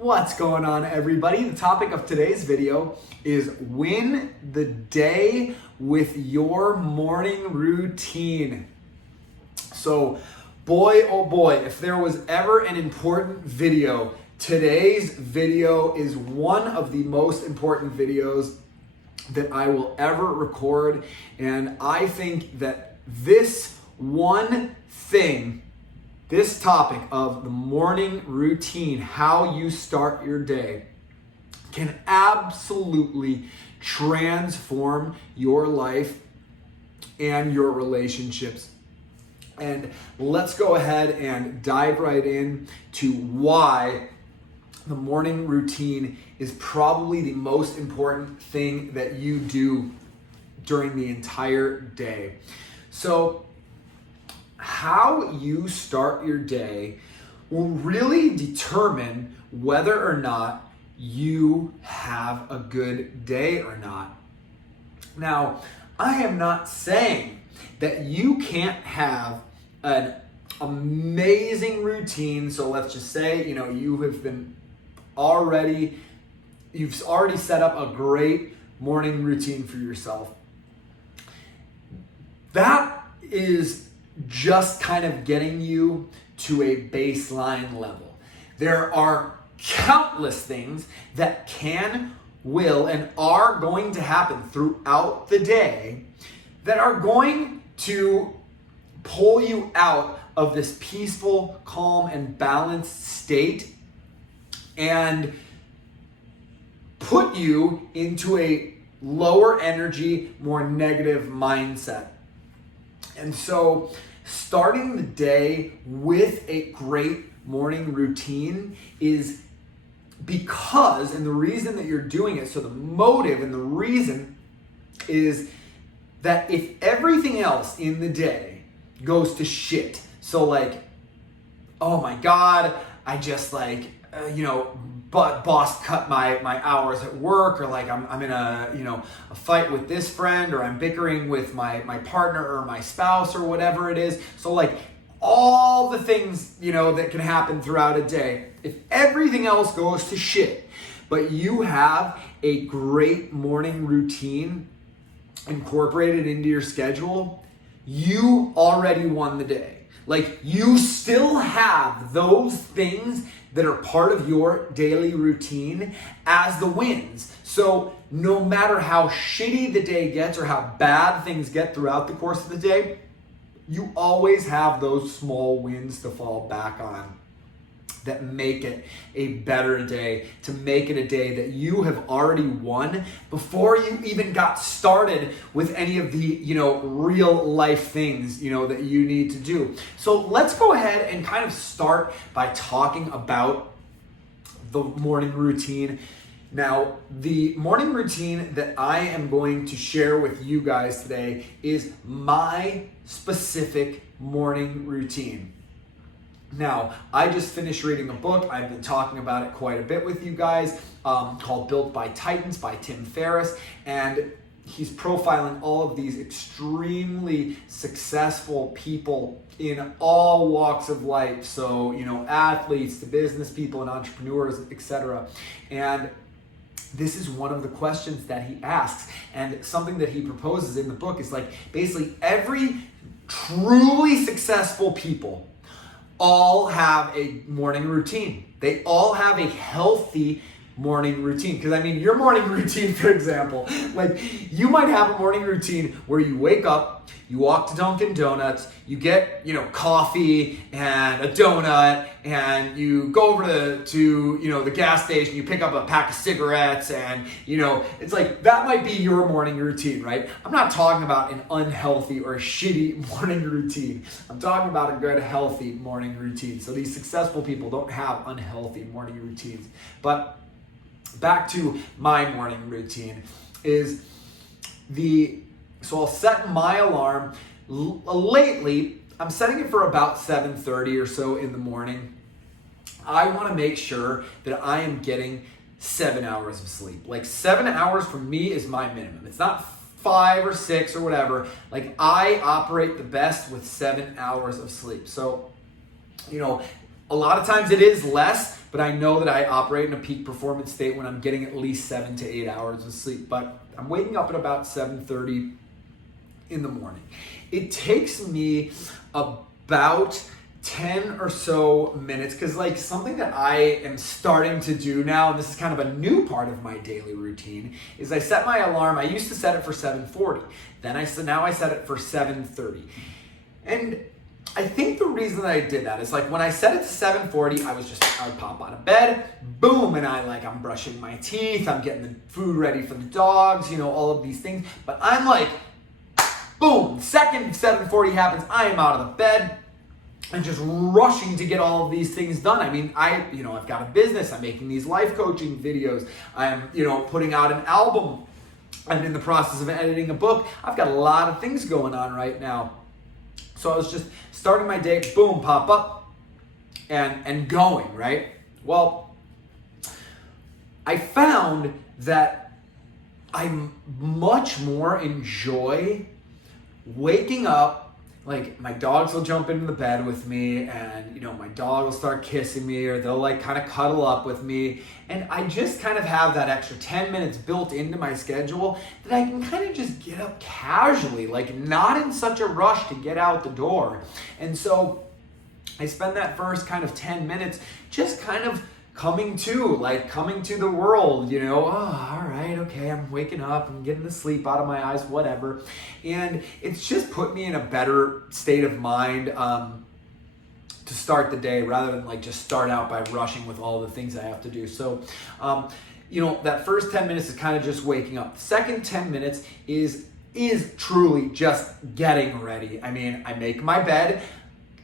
What's going on, everybody? The topic of today's video is win the day with your morning routine. So, boy, oh boy, if there was ever an important video, today's video is one of the most important videos that I will ever record. And I think that this one thing, this topic of the morning routine, how you start your day, can absolutely transform your life and your relationships. And let's go ahead and dive right in to why the morning routine is probably the most important thing that you do during the entire day. So, how you start your day will really determine whether or not you have a good day or not. Now, I am not saying that you can't have an amazing routine. So let's just say, you've already set up a great morning routine for yourself. That is just kind of getting you to a baseline level. There are countless things that can, will, and are going to happen throughout the day that are going to pull you out of this peaceful, calm, and balanced state and put you into a lower energy, more negative mindset. And so starting the day with a great morning routine is because, and the reason that you're doing it, so the motive and the reason is that if everything else in the day goes to shit, so like, oh my God, I just but boss cut my hours at work, or like I'm in a fight with this friend, or I'm bickering with my partner or my spouse or whatever it is. So like all the things that can happen throughout a day, if everything else goes to shit, but you have a great morning routine incorporated into your schedule, you already won the day. Like, you still have those things that are part of your daily routine as the wins. So no matter how shitty the day gets or how bad things get throughout the course of the day, you always have those small wins to fall back on that make it a better day, to make it a day that you have already won before you even got started with any of the, real life things, that you need to do. So let's go ahead and kind of start by talking about the morning routine. Now, the morning routine that I am going to share with you guys today is my specific morning routine. Now, I just finished reading a book. I've been talking about it quite a bit with you guys, called Built by Titans by Tim Ferriss. And he's profiling all of these extremely successful people in all walks of life. So, athletes to business people and entrepreneurs, etc. And this is one of the questions that he asks. And something that he proposes in the book is like, basically every truly successful people all have a morning routine. They all have a healthy morning routine. Because your morning routine, for example, like you might have a morning routine where you wake up, you walk to Dunkin' Donuts, you get, coffee and a donut, and you go over to the gas station, you pick up a pack of cigarettes, and, it's like, that might be your morning routine, right? I'm not talking about an unhealthy or a shitty morning routine. I'm talking about a good, healthy morning routine. So these successful people don't have unhealthy morning routines. But back to my morning routine is so I'll set my alarm. Lately, I'm setting it for about 7:30 or so in the morning. I want to make sure that I am getting 7 hours of sleep. Like 7 hours for me is my minimum. It's not 5 or 6 or whatever. Like I operate the best with 7 hours of sleep. So, a lot of times it is less, but I know that I operate in a peak performance state when I'm getting at least 7 to 8 hours of sleep. But I'm waking up at about 7:30 in the morning. It takes me about 10 or so minutes, because like something that I am starting to do now, and this is kind of a new part of my daily routine, is I set my alarm. I used to set it for 7:40. Then now I set it for 7:30. And I think the reason that I did that is like when I set it to 7:40, I would pop out of bed, boom, and I'm brushing my teeth, I'm getting the food ready for the dogs, all of these things. But I'm like, boom, second 7:40 happens, I am out of the bed and just rushing to get all of these things done. I mean, I've got a business, I'm making these life coaching videos, I'm, putting out an album, I'm in the process of editing a book. I've got a lot of things going on right now. So I was just starting my day, boom, pop up, and going, right? Well, I found that I much more enjoy waking up. Like my dogs will jump into the bed with me, and my dog will start kissing me, or they'll like kind of cuddle up with me, and I just kind of have that extra 10 minutes built into my schedule that I can kind of just get up casually, like not in such a rush to get out the door. And so I spend that first kind of 10 minutes just kind of coming to the world, oh, all right, okay, I'm waking up, I'm getting the sleep out of my eyes, whatever. And it's just put me in a better state of mind to start the day, rather than like just start out by rushing with all the things I have to do. So, that first 10 minutes is kind of just waking up. The second 10 minutes is truly just getting ready. I mean, I make my bed.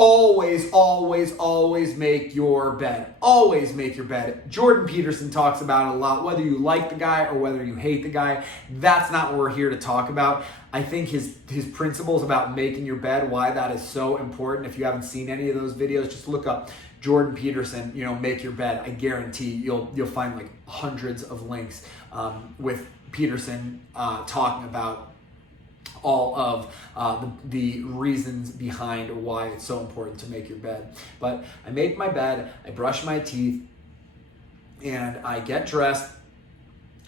Always, always, always make your bed. Always make your bed. Jordan Peterson talks about it a lot, whether you like the guy or whether you hate the guy. That's not what we're here to talk about. I think his principles about making your bed, why that is so important. If you haven't seen any of those videos, just look up Jordan Peterson, make your bed. I guarantee you'll find like hundreds of links with Peterson talking about all of the reasons behind why it's so important to make your bed. But I make my bed, I brush my teeth, and I get dressed,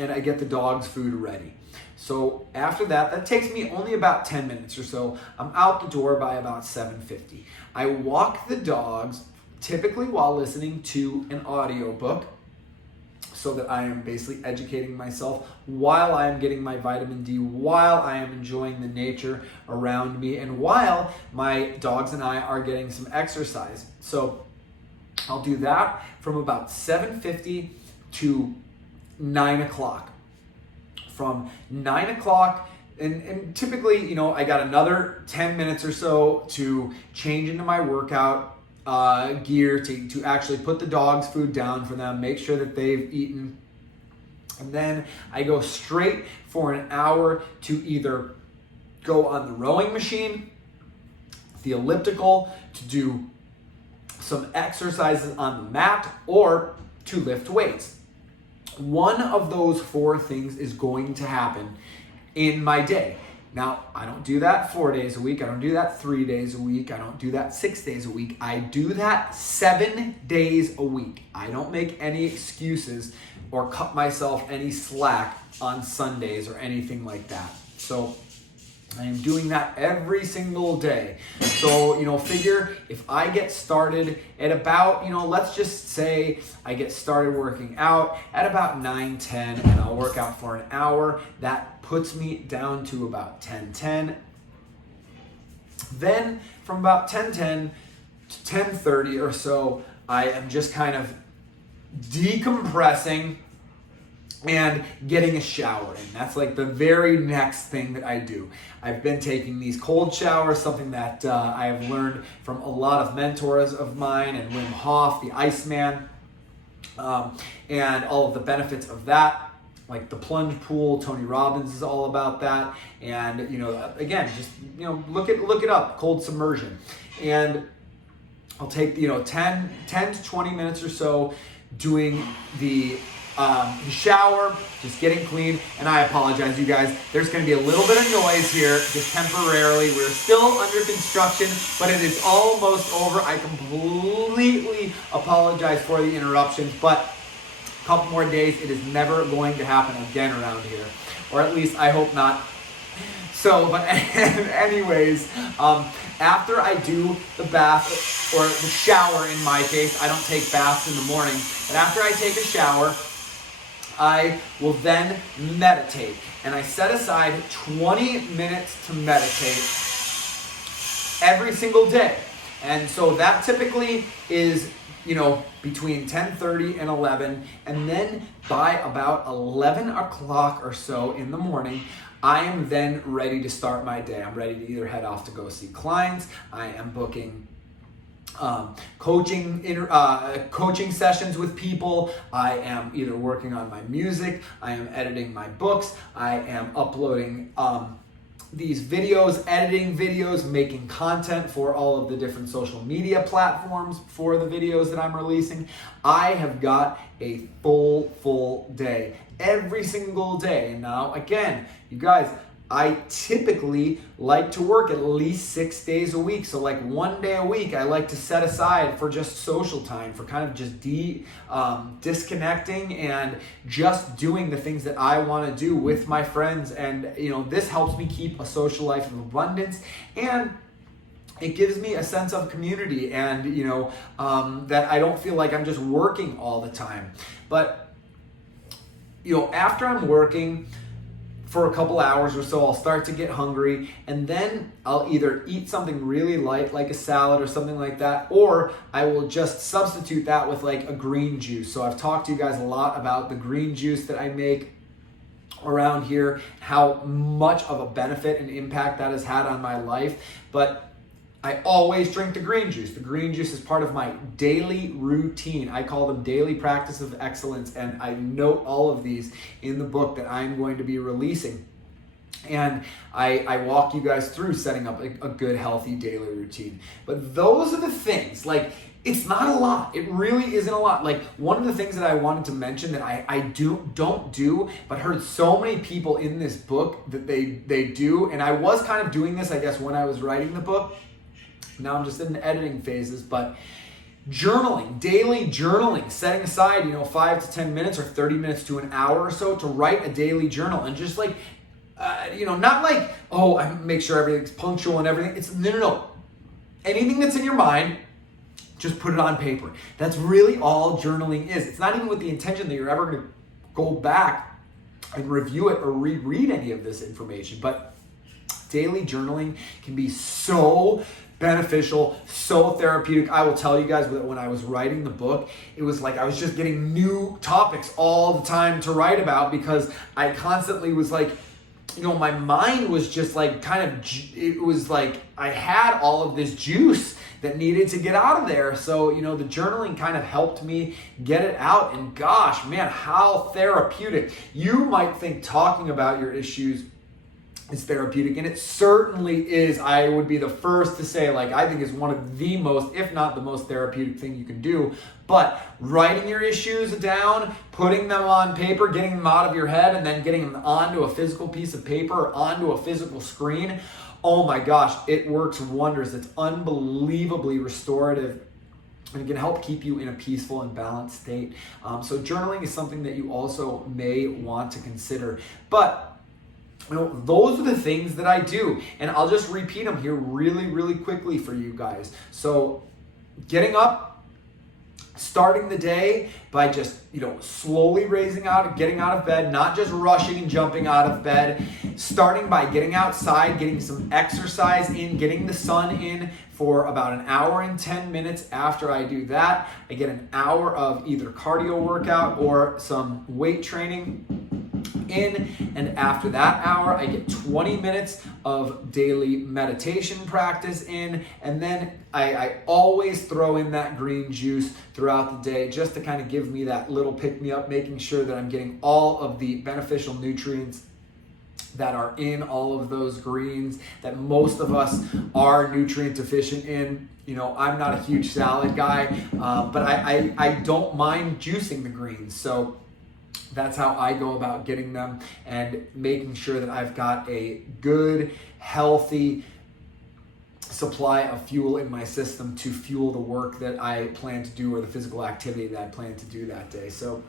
and I get the dog's food ready. So after that takes me only about 10 minutes or so. I'm out the door by about 7:50. I walk the dogs, typically while listening to an audiobook, so that I am basically educating myself while I am getting my vitamin D, while I am enjoying the nature around me, and while my dogs and I are getting some exercise. So I'll do that from about 7:50 to 9 o'clock. From 9 o'clock, and typically, I got another 10 minutes or so to change into my workout gear, to actually put the dog's food down for them, make sure that they've eaten. And then I go straight for an hour to either go on the rowing machine, the elliptical, to do some exercises on the mat, or to lift weights. One of those 4 things is going to happen in my day. Now, I don't do that 4 days a week. I don't do that 3 days a week. I don't do that 6 days a week. I do that 7 days a week. I don't make any excuses or cut myself any slack on Sundays or anything like that. So I am doing that every single day. So, figure if I get started at about, let's just say I get started working out at about 9:10, and I'll work out for an hour. That puts me down to about 10:10. Then from about 10:10 to 10:30 or so, I am just kind of decompressing and getting a shower in. That's like the very next thing that I do. I've been taking these cold showers, something that I have learned from a lot of mentors of mine, and Wim Hof, the Iceman, and all of the benefits of that, like the plunge pool. Tony Robbins is all about that. And, again, just, look it up, cold submersion. And I'll take, 10 to 20 minutes or so doing the the shower, just getting clean. And I apologize, you guys. There's going to be a little bit of noise here, just temporarily. We're still under construction, but it is almost over. I completely apologize for the interruptions, but a couple more days, it is never going to happen again around here. Or at least I hope not. So, but anyways, after I do the bath, or the shower in my case, I don't take baths in the morning, but after I take a shower, I will then meditate. And I set aside 20 minutes to meditate every single day. And so that typically is, between 10:30 and 11. And then by about 11 o'clock or so in the morning, I am then ready to start my day. I'm ready to either head off to go see clients. I am booking coaching sessions with people. I am either working on my music. I am editing my books. I am uploading these videos, editing videos, making content for all of the different social media platforms for the videos that I'm releasing. I have got a full day every single day. And now, again, you guys, I typically like to work at least 6 days a week. So like 1 day a week, I like to set aside for just social time, for kind of just disconnecting and just doing the things that I want to do with my friends. And, this helps me keep a social life of abundance, and it gives me a sense of community, and, that I don't feel like I'm just working all the time. But, after I'm working for a couple hours or so, I'll start to get hungry, and then I'll either eat something really light like a salad or something like that, or I will just substitute that with like a green juice. So I've talked to you guys a lot about the green juice that I make around here, how much of a benefit and impact that has had on my life. But I always drink the green juice. The green juice is part of my daily routine. I call them daily practice of excellence, and I note all of these in the book that I'm going to be releasing. And I walk you guys through setting up a good, healthy daily routine. But those are the things, it's not a lot. It really isn't a lot. One of the things that I wanted to mention that I don't do, but heard so many people in this book that they do, and I was kind of doing this, I guess, when I was writing the book. Now I'm just in the editing phases, but journaling, daily journaling, setting aside, 5 to 10 minutes or 30 minutes to an hour or so to write a daily journal, and just not I make sure everything's punctual and everything. It's no. Anything that's in your mind, just put it on paper. That's really all journaling is. It's not even with the intention that you're ever going to go back and review it or reread any of this information, but daily journaling can be so beneficial, so therapeutic. I will tell you guys that when I was writing the book, it was like I was just getting new topics all the time to write about, because I constantly was my mind was just it was like I had all of this juice that needed to get out of there. So, the journaling kind of helped me get it out, and gosh, man, how therapeutic. You might think talking about your issues is therapeutic, and it certainly is. I would be the first to say, I think it's one of the most, if not the most therapeutic thing you can do. But writing your issues down, putting them on paper, getting them out of your head, and then getting them onto a physical piece of paper or onto a physical screen, oh my gosh, it works wonders. It's unbelievably restorative, and it can help keep you in a peaceful and balanced state. So journaling is something that you also may want to consider. But those are the things that I do, and I'll just repeat them here really, really quickly for you guys. So getting up, starting the day by just, slowly getting out of bed, not just rushing and jumping out of bed, starting by getting outside, getting some exercise in, getting the sun in for about an hour and 10 minutes. After I do that, I get an hour of either cardio workout or some weight training in, and after that hour I get 20 minutes of daily meditation practice in, and then I always throw in that green juice throughout the day just to kind of give me that little pick-me-up, making sure that I'm getting all of the beneficial nutrients that are in all of those greens that most of us are nutrient deficient in. I'm not a huge salad guy, but I don't mind juicing the greens. So That's how I go about getting them and making sure that I've got a good, healthy supply of fuel in my system to fuel the work that I plan to do or the physical activity that I plan to do that day. So,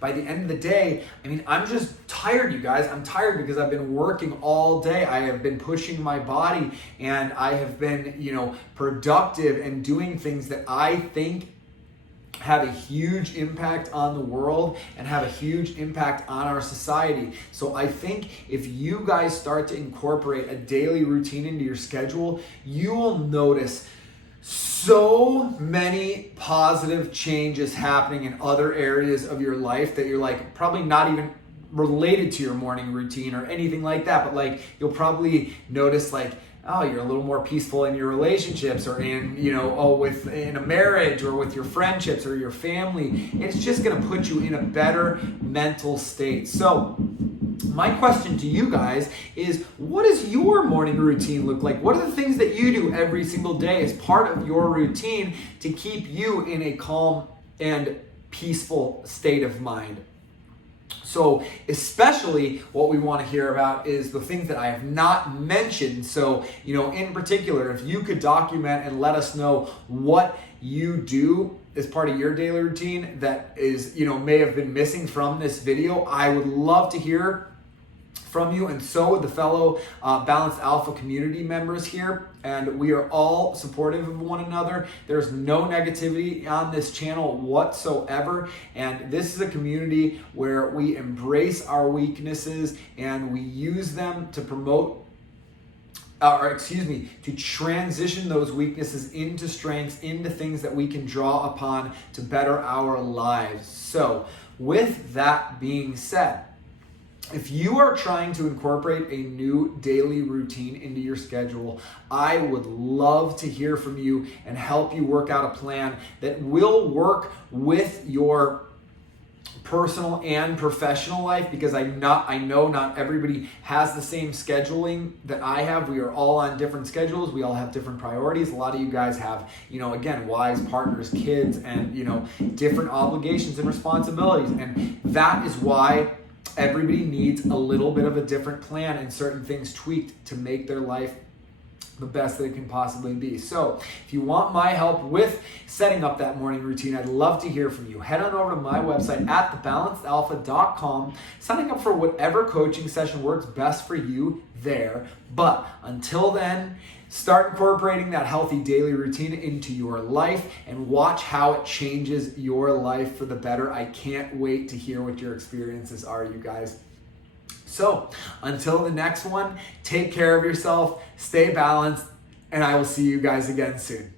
by the end of the day, I'm just tired, you guys. I'm tired because I've been working all day. I have been pushing my body, and I have been, productive and doing things that I think have a huge impact on the world and have a huge impact on our society. So I think if you guys start to incorporate a daily routine into your schedule, you will notice so many positive changes happening in other areas of your life that you're like probably not even related to your morning routine or anything like that, but like you'll probably notice like, oh, you're a little more peaceful in your relationships or in, in a marriage or with your friendships or your family. It's just going to put you in a better mental state. So my question to you guys is, what does your morning routine look like? What are the things that you do every single day as part of your routine to keep you in a calm and peaceful state of mind? So especially what we want to hear about is the things that I have not mentioned. So, in particular, if you could document and let us know what you do as part of your daily routine that is, may have been missing from this video, I would love to hear from you, and so would the fellow Balanced Alpha community members here, and we are all supportive of one another. There's no negativity on this channel whatsoever, and this is a community where we embrace our weaknesses and we use them to to transition those weaknesses into strengths, into things that we can draw upon to better our lives. So with that being said, if you are trying to incorporate a new daily routine into your schedule, I would love to hear from you and help you work out a plan that will work with your personal and professional life, because I know not everybody has the same scheduling that I have. We are all on different schedules. We all have different priorities. A lot of you guys have, again, wives, partners, kids, and, different obligations and responsibilities. And that is why everybody needs a little bit of a different plan and certain things tweaked to make their life the best that it can possibly be. So if you want my help with setting up that morning routine, I'd love to hear from you. Head on over to my website at thebalancedalpha.com, signing up for whatever coaching session works best for you there. But until then, start incorporating that healthy daily routine into your life and watch how it changes your life for the better. I can't wait to hear what your experiences are, you guys. So until the next one, take care of yourself, stay balanced, and I will see you guys again soon.